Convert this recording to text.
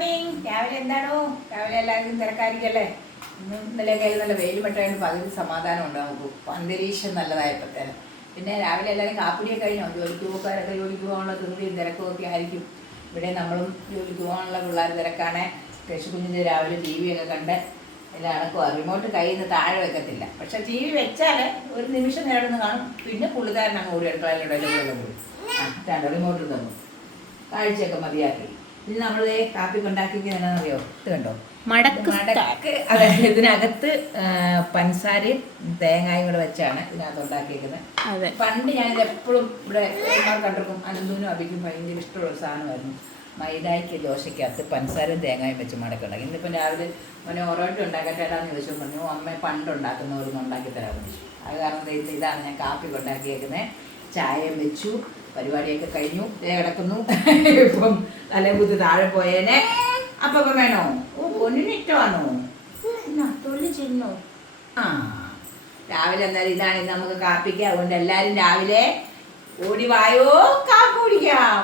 Morning. രാവിലെ എന്താണോ രാവിലെ എല്ലാവർക്കും തിരക്കായിരിക്കല്ലേ. ഇന്നലെയൊക്കെ നല്ല വെയിൽ പെട്ടായിട്ട് പകുതി സമാധാനം ഉണ്ടാകും. അന്തരീക്ഷം നല്ലതായപ്പോഴത്തേന്. പിന്നെ രാവിലെ എല്ലാവരും കാപ്പിടിയൊക്കെ കഴിഞ്ഞോ? ജോലിക്ക് പോകാരൊക്കെ ജോലിക്ക് പോകാനുള്ള ധൃതിയും തിരക്കും ഒക്കെ ആയിരിക്കും. ഇവിടെ നമ്മളും ജോലിക്ക് പോകാനുള്ള പിള്ളേർ തിരക്കാണ്. കുഞ്ഞിൻ്റെ രാവിലെ ടി വി ഒക്കെ കണ്ട് എല്ലാം അടക്കുക. റിമോട്ട് കയ്യിൽ നിന്ന് താഴെ വെക്കത്തില്ല. പക്ഷെ ടി വി വെച്ചാൽ ഒരു നിമിഷം നേടുന്ന കാണും. പിന്നെ പുള്ളിക്കാരൻ അങ്ങ് ഓടി അടുക്കളയിലൂടെ പോയി റിമോട്ടിൽ തന്നു കാഴ്ചയൊക്കെ മതിയാക്കി. ഇനി നമ്മൾ കാപ്പി ഉണ്ടാക്കിക്കുന്നറിയോ? ഇത് കണ്ടോ, മടക്ക്. അതായത് ഇതിനകത്ത് പഞ്ചസാരയും തേങ്ങായും കൂടെ വെച്ചാണ് ഇതിനകത്ത് ഉണ്ടാക്കിയിരിക്കുന്നത്. പണ്ട് ഞാനിത് എപ്പോഴും ഇവിടെ കണ്ടിരിക്കും. അനന്തൂനും അഭിക്കും ഭയങ്കര ഇഷ്ടമുള്ള സാധനമായിരുന്നു. മൈദായ്ക്ക് ദോശയ്ക്കകത്ത് പഞ്ചസാരയും തേങ്ങായും വെച്ച് മടക്കുണ്ടാക്കി. ഇന്നിപ്പം രാവിലെ മോനെ ഓരോട്ടും ഉണ്ടാക്കട്ടേടാന്ന് ചോദിച്ചു. പറഞ്ഞു അമ്മ പണ്ട് ഉണ്ടാക്കുന്നവരൊന്നും ഉണ്ടാക്കി തരാമെന്ന് ചോദിച്ചു. അത് കാരണം ഇതാണ് ഞാൻ കാപ്പി ഉണ്ടാക്കിയേക്കുന്നത്. ചായയും വെച്ചു, പരിപാടിയൊക്കെ കഴിഞ്ഞു. കിടക്കുന്നു. ഇപ്പം തലേ കുത്തി താഴെ പോയേനെ. അപ്പം വേണോ? ഓ പൊന്നിന് ഇഷ്ടമാണോ? തൊള്ളി ചെന്നോ? ആ രാവിലെ എന്നാലും ഇതാണ് നമുക്ക് കാപ്പിക്ക്. അതുകൊണ്ട് എല്ലാവരും രാവിലെ ഓടി വായോ കാപ്പി കുടിക്കാം.